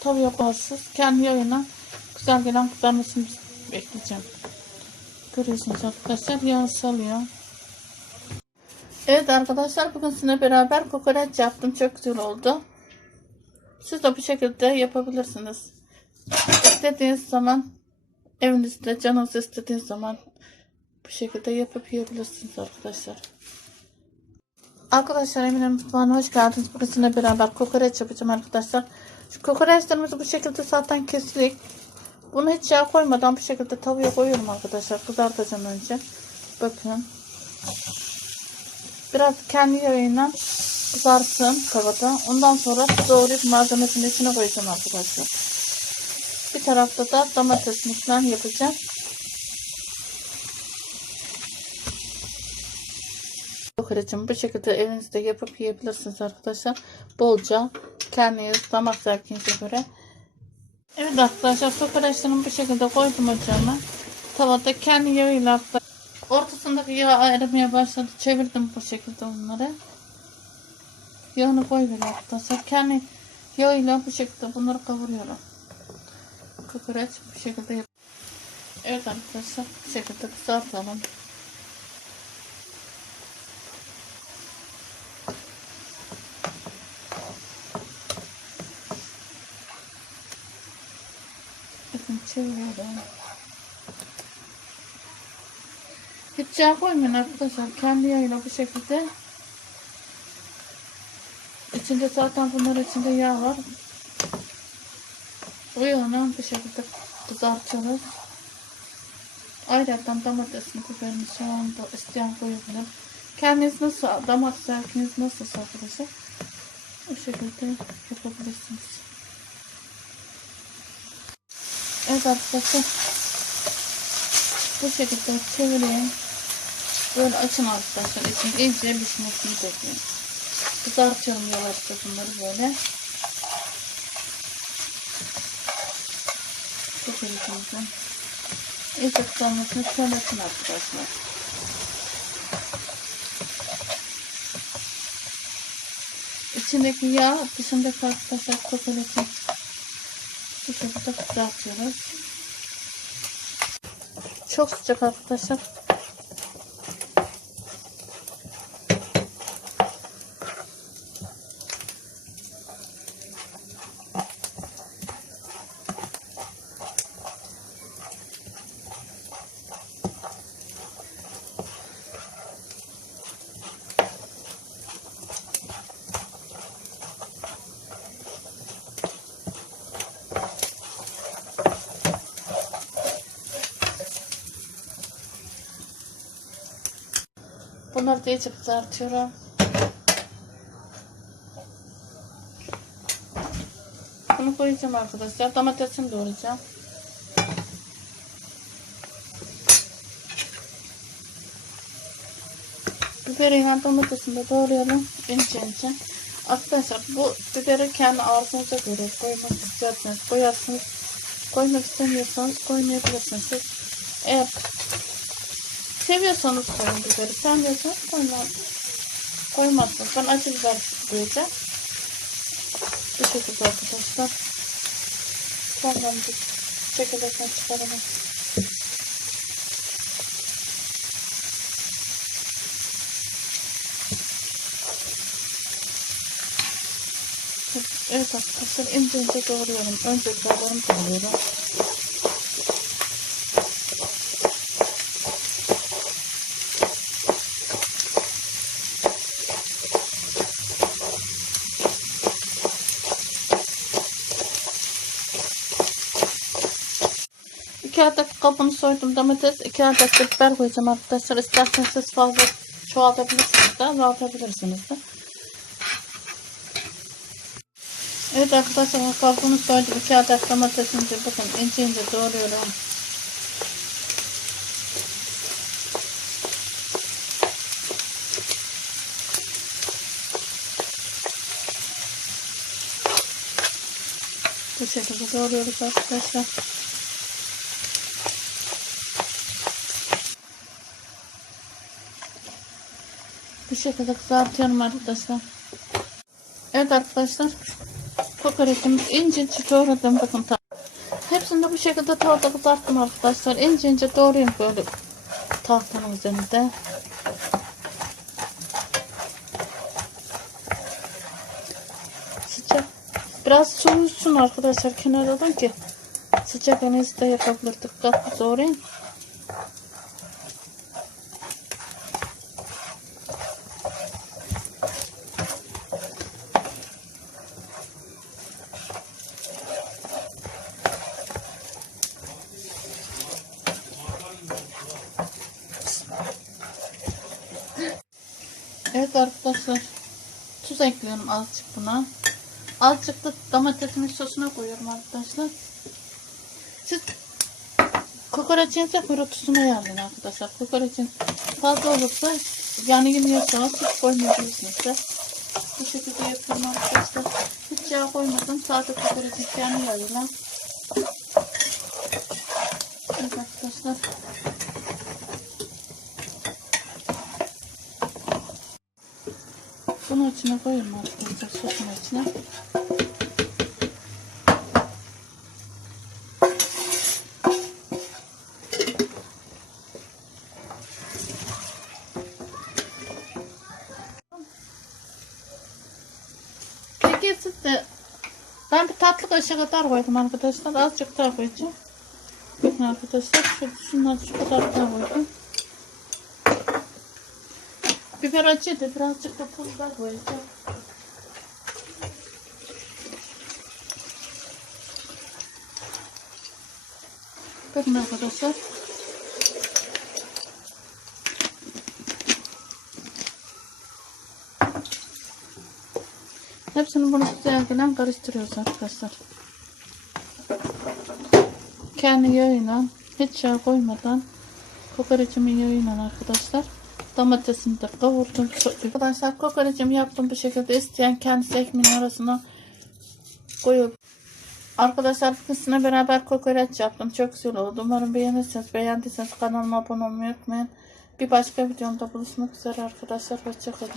tavaya bağımsız kendi yağıyla güzel gelen kızarmasını bekleyeceğim. Görüyorsunuz arkadaşlar yağ salıyor. Evet arkadaşlar bugün sizinle beraber kokoreç yaptım. Çok güzel oldu. Siz de bu şekilde yapabilirsiniz. İstediğiniz zaman evinizde canınız istediğiniz zaman bu şekilde yapıp yiyebilirsiniz arkadaşlar. Arkadaşlar Emine'nin mutfağına hoş geldiniz. Bugün sizinle beraber kokoreç yapacağım arkadaşlar. Şu kokoreçlerimizi bu şekilde zaten kestik. Bunu hiç yağ koymadan bu şekilde tavaya koyuyorum arkadaşlar. Kızartacağım önce. Bakın. Biraz kendi yağıyla kızarsın tavada. Ondan sonra doğrayıp malzemesinin içine koyacağım arkadaşlar. Bir tarafta da domatesini falan yapacağım. Kokoreçimi bu şekilde evinizde yapıp yiyebilirsiniz arkadaşlar. Bolca kendiniz damak zevkinize göre. Evet arkadaşlar kokoreçlerimi bu şekilde koydum ocağıma. Tavada kendi yağıyla ortasındaki yağ ayrılmaya başladı. Çevirdim bu şekilde onları. Yağını koyuyorum arkadaşlar. Kendi yağıyla bu şekilde bunları kavuruyorum. Kokoreç bu şekilde yap. Evet arkadaşlar bu şekilde kızartalım. Bakın çeviriyorum. Hiç yağ koymayın arkadaşlar. Kendi yağıyla bu şekilde. İçinde zaten bunların içinde yağ var. O yağla bu şekilde kızartıyoruz. Ayrıca domatesini, biberini, soğanı da isteyen koyabilir. Kendiniz nasıl, damak zevkiniz nasılsa arkadaşlar. O şekilde yapabilirsiniz. Evet arkadaşlar. Bu şekilde çevireyim. Böyle açın arkadaşlar. İçin iyice pişmesini bekleyin. Kızartıyorum yavaşça bunları böyle. Kokoreçimizin iyice kızarmasını söylesin arkadaşlar. İçindeki yağ dışındaki arkadaşlar kokoreçin bu şekilde kızartıyoruz. Çok sıcak arkadaşlar. Bunları da iyice kızartıyorum. Bunu koyacağım arkadaşlar. Domatesini doğrayacağım. Biberiyle domatesini de doğrayalım. İnce ince. Arkadaşlar bu biberi kendi arzunuza göre koymak isterseniz koyarsınız. Koymak istemiyorsanız koymayabilirsiniz. Eğer Seviyorsanız koyun biberi. Sevmiyorsanız koymaz. Koymazsınız. Ben acı biber koyacağım. Bu şekilde arkadaşlar. Tamam bir çekirdekten çıkaralım. Evet arkadaşlar ince ince doğruyorum. Önce doğruyorum. İki adet kabını soydum domates. iki adet de biber koyacağım arkadaşlar. İsterseniz siz fazla çoğaltabilirsiniz de azaltabilirsiniz de. Evet arkadaşlar kabını soydum. iki adet domatesini de bakın ince ince doğruyorum. Bu şekilde doğruyoruz arkadaşlar. Şekilde kızartıyorum arkadaşlar. Evet arkadaşlar. Kokoreçimiz ince ince doğradım. Bakın Hepsini de bu şekilde tavada kızarttım arkadaşlar. İnce ince doğrayayım böyle tahtanın üzerinde. Sıcak. Biraz soğusun arkadaşlar kenardan ki sıcak anezi de yapabilirdik. Dikkatli doğrayın. Evet arkadaşlar. Ekliyorum azıcık buna. Azıcık da domatesin sosuna koyuyorum arkadaşlar. Siz kokoreçinize göre tuzunu yazın arkadaşlar. Kokoreçin fazla olursa yani yemiyorsanız hiç koymayabilirsiniz de. Bu şekilde yapıyorum arkadaşlar. Hiç yağ koymadım. Sadece kokoreçin kendi yağıyla. Evet arkadaşlar. Bunu içine koyayım arkadaşlar sosun içine. Peki siz de ben bir tatlı kaşığı kadar koydum arkadaşlar. Azıcık daha koyacağım. Bakın arkadaşlar şu şundan şu kadar daha koydum. Biber acıydı. Birazcık da pul biber koyacağım. Bakın arkadaşlar. Hepsini bunu güzelce karıştırıyoruz arkadaşlar. Kendi yağıyla hiç yağ koymadan kokoreçimin yağıyla arkadaşlar. Domatesini de kavurdum. Arkadaşlar kokoreçimi yaptım bu şekilde. isteyen kendisi ekmeğin arasına koyup Arkadaşlar ikisine beraber kokoreç yaptım. Çok güzel oldu. Umarım beğenirsiniz. Beğendiyseniz kanalıma abone olmayı unutmayın. Bir başka videomda buluşmak üzere arkadaşlar. Hoşçakalın.